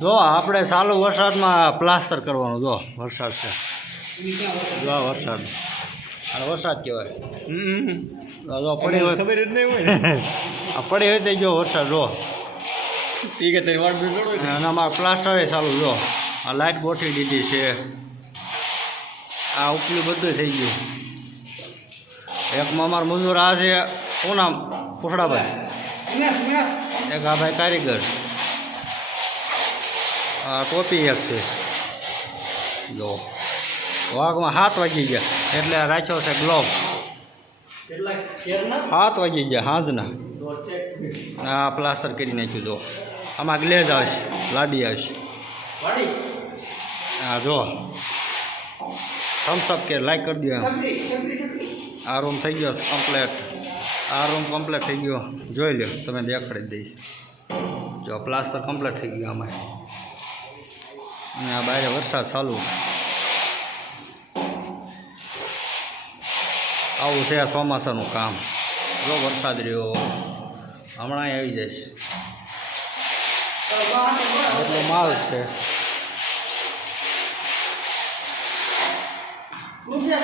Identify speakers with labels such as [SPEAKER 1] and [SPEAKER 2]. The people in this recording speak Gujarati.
[SPEAKER 1] જો આપણે ચાલુ વરસાદમાં પ્લાસ્ટર કરવાનું. જો વરસાદ છે. જો વરસાદ. આ વરસાદ કહેવાય. હમ. જો પડી હોય
[SPEAKER 2] ખબર જ નહીં હોય
[SPEAKER 1] આ પડી હોય તો જો વરસાદ જો.
[SPEAKER 2] ઠીક છે તારી વાટ
[SPEAKER 1] અને અમારે પ્લાસ્ટર એ ચાલુ જો. આ લાઇટ ગોઠવી દીધી છે. આ ઉપલું બધું થઈ ગયું. એકમાં અમારા મજૂર આ છે. શું નામ? કુસડાભાઈ એક આ ભાઈ કારીગર. આ કોપી એક છે. જો. વાઘમાં હાથ વાગી ગયા. એટલે રાખ્યો છે ગ્લોવ હાથ વાગી ગયા હાજના. આ પ્લાસ્ટર કરી નાખ્યું જો. આમાં ગ્લેઝ આવશે લાદી આવશે. હા જો. થમ્સઅપ કે લાઈક કરી દો એમ. આ રૂમ થઈ ગયો કમ્પ્લેટ આ રૂમ કમ્પ્લેટ થઈ ગયો. જોઈ લો તમે દેખાડી દઈશ જો પ્લાસ્ટર કમ્પ્લેટ થઈ ગયું આમાં. અને આ બહાર વરસાદ ચાલુ. આવું છે આ ચોમાસાનું કામ. જો વરસાદ રહ્યો, હમણાં આવી જાય છે. એટલો માલ છે.
[SPEAKER 3] રૂપિયા